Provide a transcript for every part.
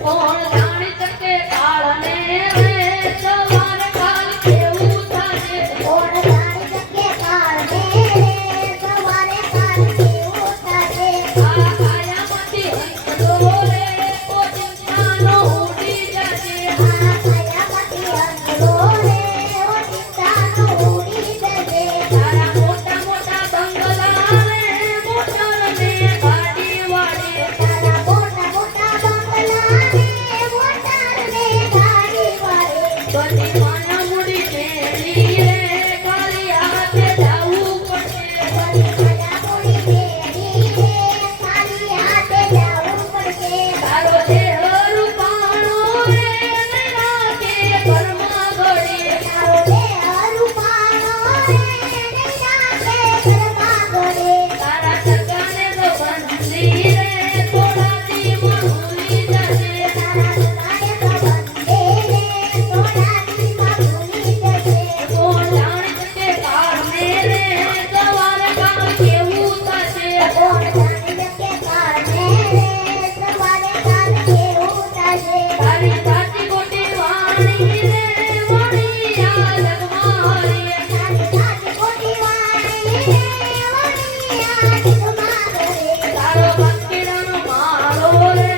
કોણ જાણી શકે કાળને રે સવારે કાલ કેવું થશે કોણ જાણી શકે કાળને રે સવારે કાલ કેવું થશે આ કાયામાંથી હંસલો રે ઓ ચિંતાનો ઉડી જશે આ કાયામાંથી હંસલો રે ઓ ચિંતાનો ઉડી જશે તારા મોટા મોટા બંગલા રે મોટર ને ગાડી વાળે તારા મોટા મોટા બંગલા ને મોટર ને ગાડી વાળે બધી માના મૂડી મેલી રે કાલી હાથે જાવું પડશે બધી મજા પૂરી મેળી રે ખાલી હાથે જાવું પડશે તારો દેહ રૂપાણો રે ને રાખે ઘરમાં ઘડી તારો દેહ રૂપાળો રે નૈનાકે ઘરમાં ઘડે તારા સગાને તો બંધી રે થોડાથી ભૂલી જશે તારા સગાને તો બંધે રે થોડાદીમાં ભૂલી જશે કોણ જાણે શકે કાળને રે સવારે કામ કેવું થશે કોણ જાણી શકે કાળને રે સવારે કાલ કેવું થશે તારી સાચી ખોટી વાણી રે વાણી આ જગમાં હરીએ તારી સાચી ખોટી વાણી રે વળી આ જગમાં ઘડે તારો ભક્તિનો માળો રે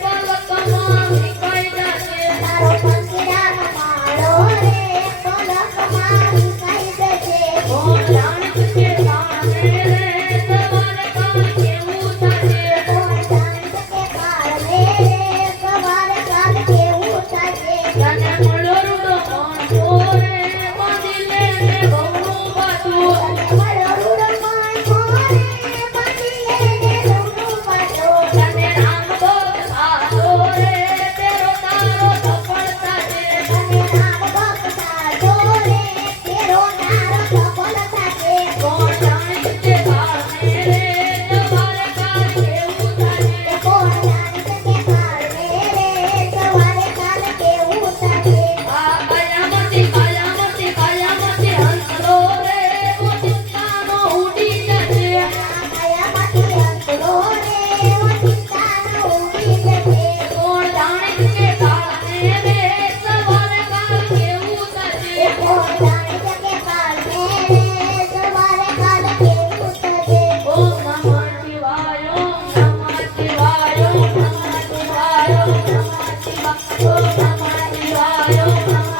પલકમાં વિખાઈ જશે તારો પંખીડાનો માળો રે પલકમાં વિખાઈ જશે કોણ જાણે શકે કાળને રે સવારે કામ કેવું થશે કોણ જાણી શકે કાળને રે સવારે કાલ કેવું થશે તને મળ્યો રૂડો માણસો રે બાંધી લે ને ઘઉંનું બાજુ તને મળ્યો રૂડો માણસો રે બાંધી લેને ઘઉંનું પાટો તને રામ ભક્ત સાધો રે તેરો તારો સફળ થશે તને રામ ભક્ત સાધો રે તેરો તારો સફળ થશે કોણ જાણે શકે કાળને રે સવારે કાલ કેવું થશે કોણ જાણી શકે કાળને રે સવારે કાલ કેવું થશે આ કાયામાંથી કાયામાંથી કાયામાંથી હંસલો રે ઓ ચિંતાનો ઉડી જશે કાયામાંથી હંસલો રે ઓ ચિંતાનો ઉડી જશે કોણ જાણે શકે કાળને રે સવારે કાલ કેવું થશે કોણ જાણી શકે કાળને રે સવારે કાલ કેવું થશે ઓમ નમઃ શિવાય ઓમ નમઃ શિવાય ઓમ નમઃ શિવાય ઓમ નમઃ શિવાય ઓમ નમઃ શિવાય ઓમ નમઃ